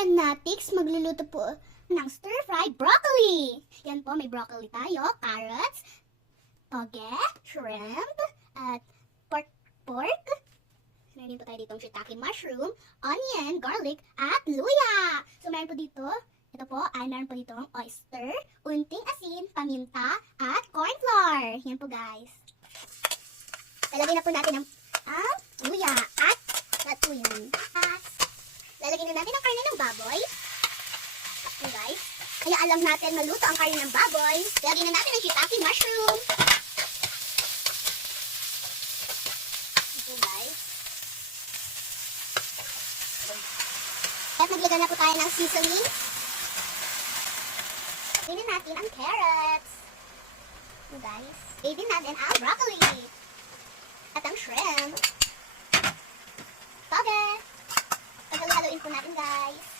Ayan na, Tix, magluluto po ng stir-fried broccoli. Yan po, may broccoli tayo, carrots, toge, shrimp, at pork. Meron din po tayo ditong shiitake mushroom, onion, garlic, at luya. So, meron po dito, ito po, ay meron po dito oyster, unting asin, paminta, at corn flour. Yan po, guys. Lalagyan na po natin ang luya at yun. Lalagyan na natin ang karne ng baboy. Yan, guys. Kaya alam natin maluto ang karne ng baboy. Lalagyan na natin ang shiitake mushroom. Yan, guys. At naglagay na po tayo ng seasoning. Tingnan natin ang carrots. Yan, guys. Tingnan natin ang broccoli. At ang shrimp. Toge. Paghaluin po natin, guys.